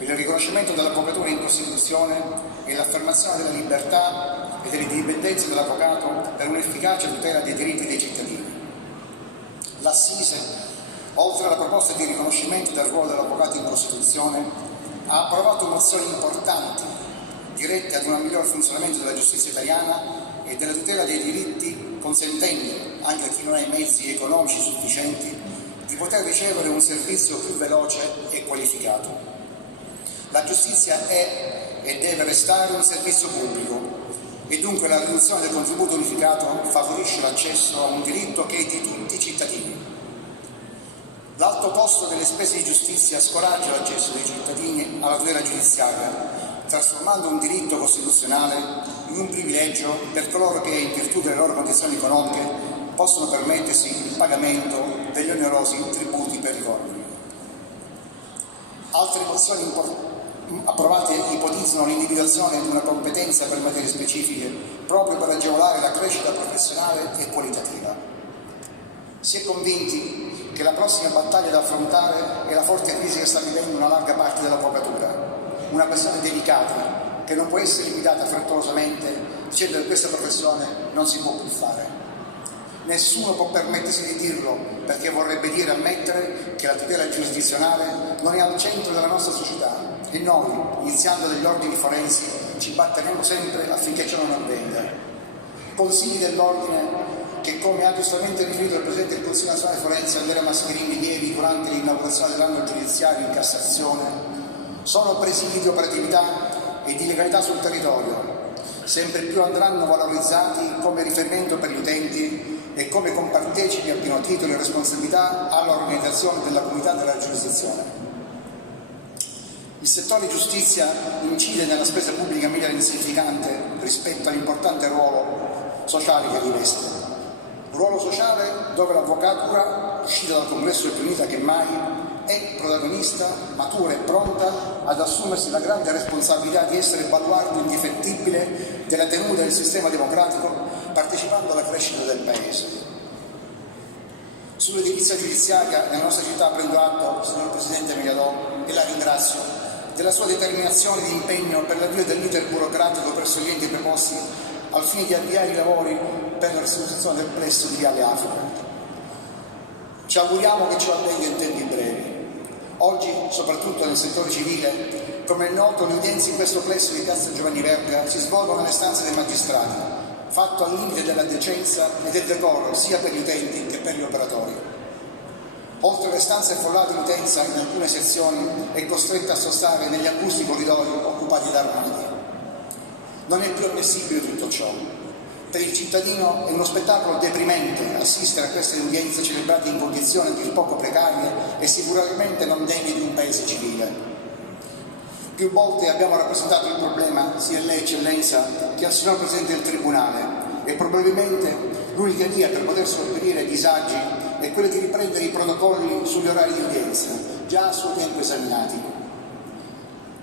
il riconoscimento dell'avvocatura in Costituzione e l'affermazione della libertà e dell'indipendenza dell'avvocato per un'efficace tutela dei diritti dei cittadini. L'Assise, oltre alla proposta di riconoscimento del ruolo dell'avvocato in Costituzione, ha approvato mozioni importanti dirette ad un miglior funzionamento della giustizia italiana e della tutela dei diritti, consentendo anche a chi non ha i mezzi economici sufficienti di poter ricevere un servizio più veloce e qualificato. La giustizia è e deve restare un servizio pubblico e dunque la riduzione del contributo unificato favorisce l'accesso a un diritto che è di tutti i cittadini. L'alto costo delle spese di giustizia scoraggia l'accesso dei cittadini alla tutela giudiziaria, trasformando un diritto costituzionale in un privilegio per coloro che, in virtù delle loro condizioni economiche, possono permettersi il pagamento degli onerosi tributi per ricordi. Altre mozioni approvate ipotizzano l'individuazione di una competenza per materie specifiche proprio per agevolare la crescita professionale e qualitativa. Si è convinti che la prossima battaglia da affrontare è la forte crisi che sta vivendo una larga parte dell'avvocatura, una questione delicata che non può essere liquidata frettolosamente dicendo che questa professione non si può più fare. Nessuno può permettersi di dirlo, perché vorrebbe dire ammettere che la tutela giurisdizionale non è al centro della nostra società e noi, iniziando dagli ordini forensi, ci batteremo sempre affinché ciò non avvenga. Consigli dell'ordine che, come ha giustamente riferito il Presidente del Consiglio Nazionale Forense Andrea Mascherini ieri durante l'inaugurazione dell'anno giudiziario in Cassazione, sono presidi di operatività e di legalità sul territorio. Sempre più andranno valorizzati come riferimento per gli utenti e come compartecipi a pieno titolo e responsabilità all'organizzazione della comunità della giurisdizione. Il settore giustizia incide nella spesa pubblica in maniera insignificante rispetto all'importante ruolo sociale che riveste. Ruolo sociale dove l'avvocatura, uscita dal Congresso è più unita che mai, è protagonista, matura e pronta ad assumersi la grande responsabilità di essere baluardo indifettibile della tenuta del sistema democratico, partecipando alla crescita del Paese. Sull'edilizia giudiziaria nella nostra città prendo atto, signor Presidente Meliadò, e la ringrazio, della sua determinazione di impegno per l'avvio dell'iter burocratico presso gli enti preposti al fine di avviare i lavori per la restituzione del plesso di Viale Africa. Ci auguriamo che ciò avvenga in tempi brevi. Oggi, soprattutto nel settore civile, come è noto, le udienze in questo plesso di Piazza Giovanni Verga si svolgono nelle stanze dei magistrati, fatto al limite della decenza e del decoro sia per gli utenti che per gli operatori. Oltre alle stanze affollate, l'utenza in alcune sezioni è costretta a sostare negli angusti corridoi occupati da armati. Non è più ammissibile tutto ciò. Per il cittadino è uno spettacolo deprimente assistere a queste udienze celebrate in condizioni a dir poco precarie e sicuramente non degne di un paese civile. Più volte abbiamo rappresentato il problema sia a lei, Eccellenza, che al signor Presidente del Tribunale e probabilmente l'unica via per poter sopperire ai disagi è quella di riprendere i protocolli sugli orari di udienza, già a suo tempo esaminati.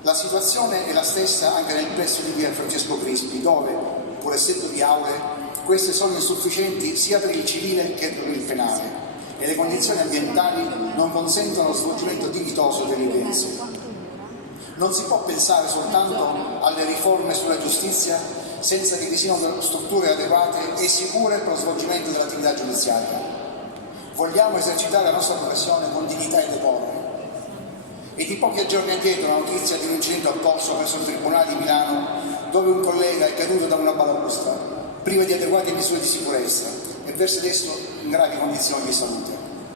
La situazione è la stessa anche nel plesso di via Francesco Crispi, dove, pur essendo di aule, queste sono insufficienti sia per il civile che per il penale e le condizioni ambientali non consentono lo svolgimento dignitoso delle udienze. Non si può pensare soltanto alle riforme sulla giustizia senza che vi siano strutture adeguate e sicure per lo svolgimento dell'attività giudiziaria. Vogliamo esercitare la nostra professione con dignità e decoro. E di pochi giorni addietro la notizia di un incidente occorso presso il Tribunale di Milano, dove un collega è caduto da una balaustra priva di adeguate misure di sicurezza e versa adesso in gravi condizioni di salute.